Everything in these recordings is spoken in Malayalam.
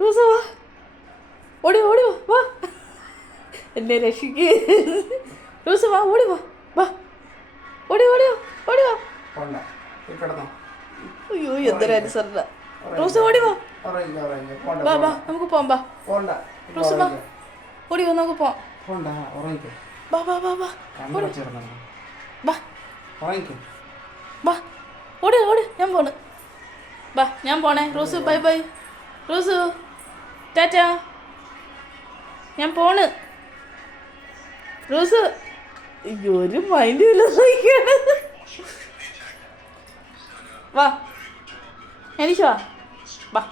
റോസ വാ, ഓടി ഓടി വാ വാ, എന്നെ രക്ഷിക്കേ. റോസ വാ, ഓടി വാ വാ, ഓടി ഓടി വാ, ഓടി വാ. അയ്യോ എന്തൊരു അനുസരണ. റോസ ഓടി വാ വാ വാ, നമുക്ക് പോവാം വാ. റോസ വാ, ഓടി വാ, നമുക്ക് പോവാം. വാ വാ വാ വാ, ഓടി വാ വാ, ഓടി ഓടി, ഞാൻ പോണ്. വാ, ഞാൻ പോണേ. Rose bye bye. Rose Tata, ഞാൻ പോണ്. റോസ് അയ്യോ ഒരു മൈൻഡില്ല. വാ എനിച്ചു വാ വാ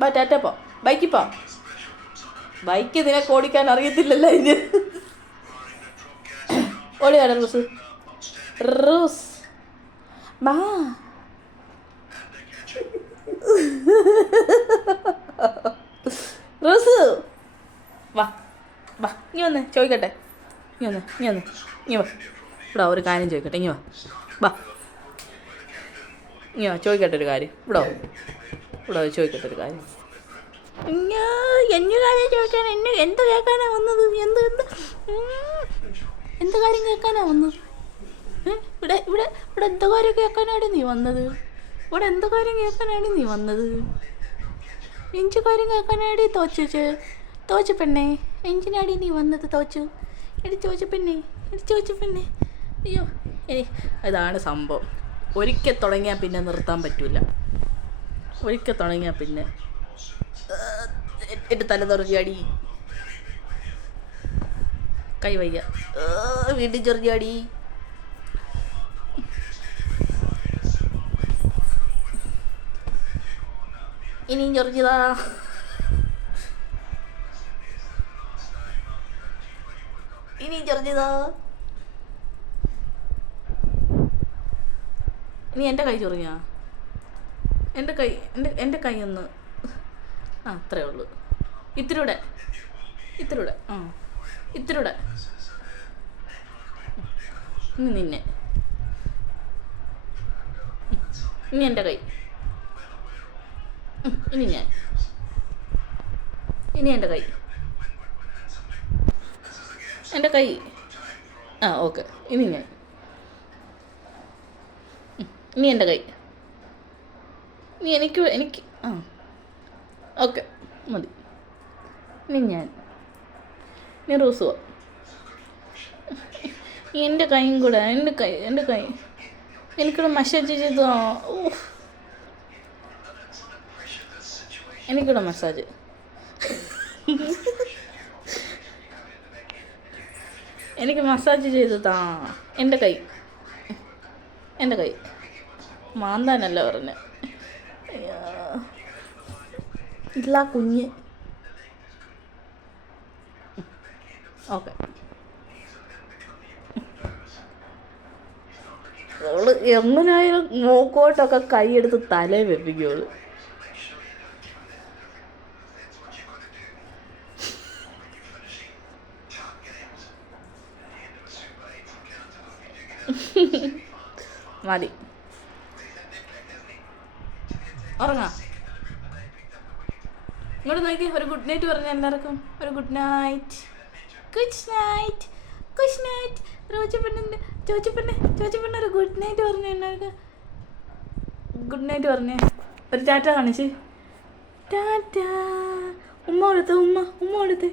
വാ, ടാറ്റ പോ. ബൈക്കിൽ പോ. ബൈക്ക് നിനക്ക് ഓടിക്കാൻ അറിയത്തില്ലല്ലോ ഇതിന്. ഓടിയാടാ റോസ്. റോസ് വാ. റോസ് വാ വാ, നീ വന്ന് ചോദിക്കട്ടെ. നീ വന്ന് നീ വാ. ഇവിടെ ഒരു കാര്യം ചോദിക്കട്ടെ. ഇനി വാ വാ, ഇനി വാ, ചോദിക്കട്ടെ ഒരു കാര്യം. ഇവിടെ ചോദിക്കട്ടെ ഒരു കാര്യം. എന്നെ കാര്യം ചോദിക്കാൻ എന്ത് കേൾക്കാനാ വന്നത്? എന്ത് കാര്യം കേൾക്കാനാ വന്നത്? ഇവിടെ ഇവിടെ ഇവിടെ എന്ത് കാര്യം കേൾക്കാനാണ് നീ വന്നത്? ഇവിടെ എന്ത് കാര്യം കേൾക്കാനാണ് നീ വന്നത്? എഞ്ചു കാര്യം കേൾക്കാനാടി തോച്ചു പെണ്ണേ. എഞ്ചിനാടി നീ വന്നത്? തോച്ചു പെണ്ണേ. അയ്യോ ഇതാണ് സംഭവം. ഒരിക്കൽ തുടങ്ങിയാൽ പിന്നെ നിർത്താൻ പറ്റില്ല. ഒരിക്കൽ തുടങ്ങിയാൽ പിന്നെ എൻ്റെ തല തുറച്ചാടി, കൈ വയ്യ, വീണ്ടും ചെറിയാടി. ഇനിയും ചൊറിഞ്ഞതാ. ഇനി എൻ്റെ കൈ ചൊറിഞ്ഞാ? എൻ്റെ കൈ ഒന്ന് അത്രേ ഉള്ളൂ. ഇത്തിരൂടെ ഇനി നിന്നെ, ഇനി എൻ്റെ കൈ, ഇനി എൻ്റെ കൈ ഓക്കെ. ഇനി എൻ്റെ കൈ, ഇനി എനിക്ക് ഓക്കെ മതി. ഇനി റോസുവാ. എൻ്റെ കൈയും കൂടെ, എൻ്റെ കൈ എനിക്കൂടെ മസാജ് ചെയ്തോ. എനിക്കൂടെ മസാജ്. എനിക്ക് മസാജ് ചെയ്തതാ. എൻ്റെ കൈ മാന്താനല്ല പറഞ്ഞ. ഇല്ല കുഞ്ഞ്. ഓക്കെ. അവള് എങ്ങനെയായാലും മൂക്കോട്ടൊക്കെ കൈയെടുത്ത് തലേ വെപ്പിക്കുള്ളൂ. മതി, ഉറങ്ങാം. ഇങ്ങോട്ട് നോക്കി ഒരു ഗുഡ് നൈറ്റ് പറഞ്ഞ എല്ലാവർക്കും. ഒരു ഗുഡ് നൈറ്റ്. ചോദിച്ചപ്പെണ്ണ ഒരു ഗുഡ് നൈറ്റ് പറഞ്ഞു എല്ലാവർക്കും. ഗുഡ് നൈറ്റ് പറഞ്ഞേ. ഒരു ടാറ്റ കാണിച്ച്. ടാറ്റ. ഉമ്മ കൊടുത്ത്.